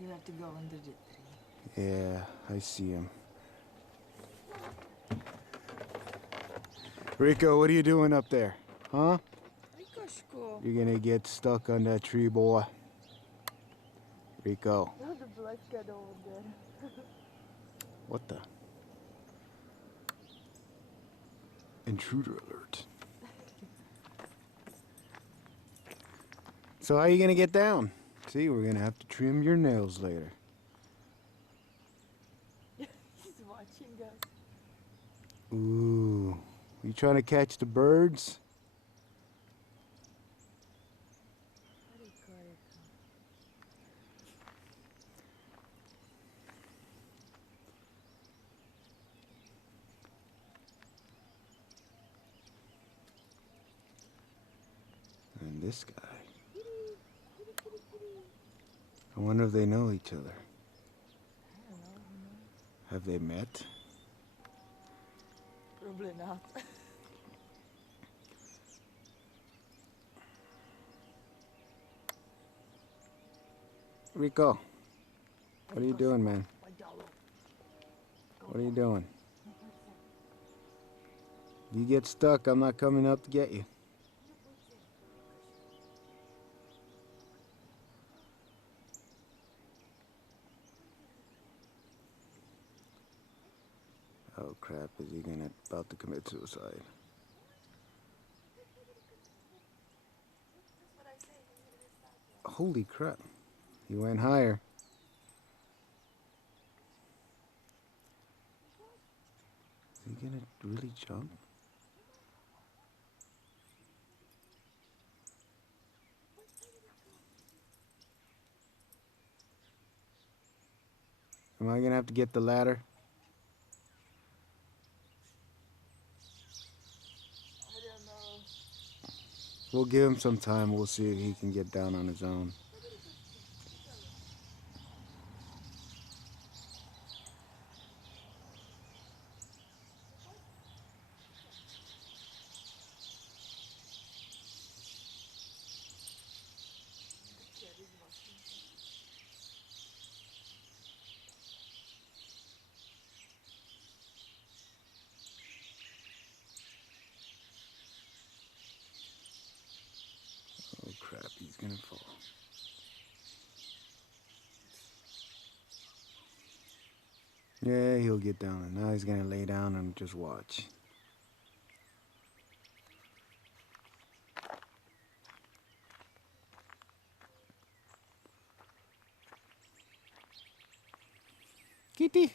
You have to go under the tree. Yeah, I see him. Ricco, what are you doing up there? Huh? Ricco. You're gonna get stuck on that tree, boy. Ricco. Oh, the black cat over there. What the? Intruder alert. So how are you gonna get down? See, we're gonna have to trim your nails later. He's watching us. Ooh. You trying to catch the birds? Ricco. And this guy. I wonder if they know each other. I don't know. Have they met? Probably not. Ricco, what are you doing, man? What are you doing? If you get stuck, I'm not coming up to get you. Oh crap, is he about to commit suicide? Holy crap, he went higher. Is he gonna really jump? Am I gonna have to get the ladder? I don't know. We'll give him some time, we'll see if he can get down on his own. Oh crap, he's gonna fall. Yeah, he'll get down, and now he's gonna lay down and just watch. Kitty!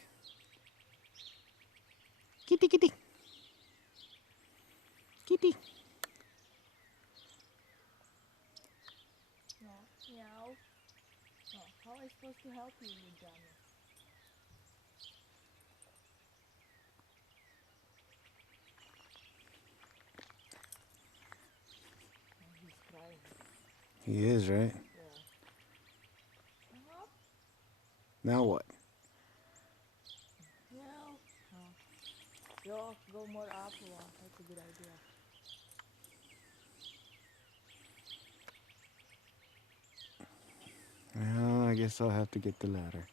Kitty, kitty! Kitty! No. Meow. No. How am I supposed to help you with Johnny? Oh, he's crying. He is, right? Yeah. Now what? Meow. Oh. Yo, go more up. Wow, that's a good idea. Well, I guess I'll have to get the ladder.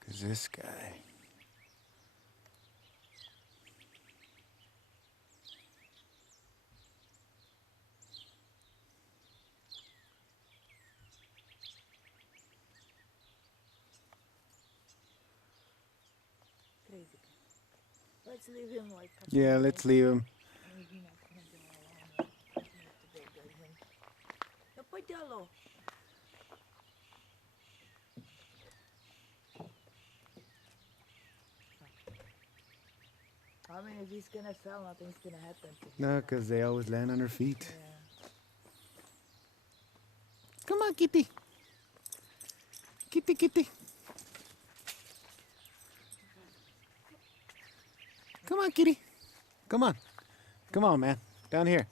'Cause this guy... Crazy. Let's leave him like. Yeah, let's leave him. Maybe not gonna go alone. We have to go get him. No, padalo. I mean, if he's gonna fall, nothing's gonna happen to him. No, 'cause they always land on their feet. Yeah. Come on, kitty. Kitty, kitty. Come on, kitty. Come on. Come on, man. Down here.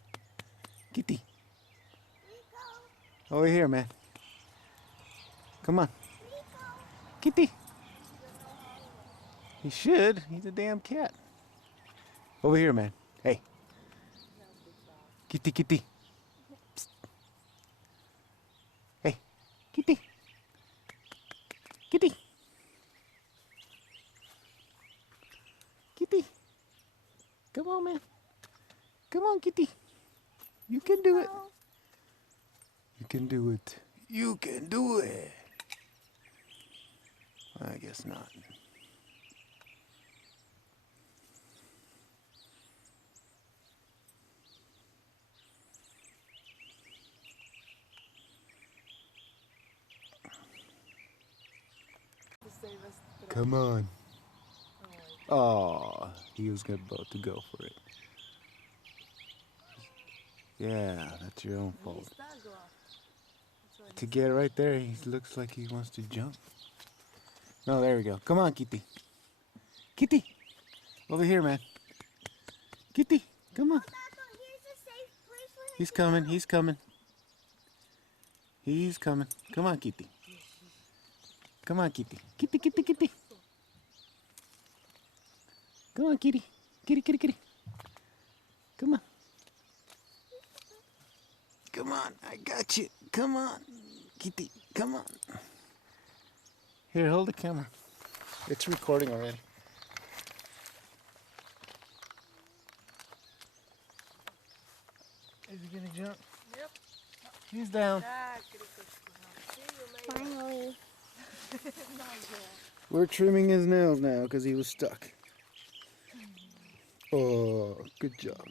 Kitty. Over here, man. Come on. Kitty. He should. He's a damn cat. Over here, man. Hey. Kitty, kitty. Psst. Hey. Kitty. Kitty. Kitty. Come on, man. Come on, Kitty. You can do it. You can do it. You can do it. I guess not. To save us. Come on. Oh, he was about to go for it. Yeah, that's your own fault. To get right there, he looks like he wants to jump. No, there we go. Come on, Kitty. Kitty, over here, man. Kitty, come on. He's coming, he's coming. He's coming. Come on, Kitty. Come on, Kitty. Kitty, kitty, kitty. Come on, Kitty. Kitty, kitty, kitty. Come on. Come on, I got you. Come on, Kitty. Come on. Here, hold the camera. It's recording already. Is he gonna jump? Yep. He's down. Finally. We're trimming his nails now because he was stuck. Oh, good job.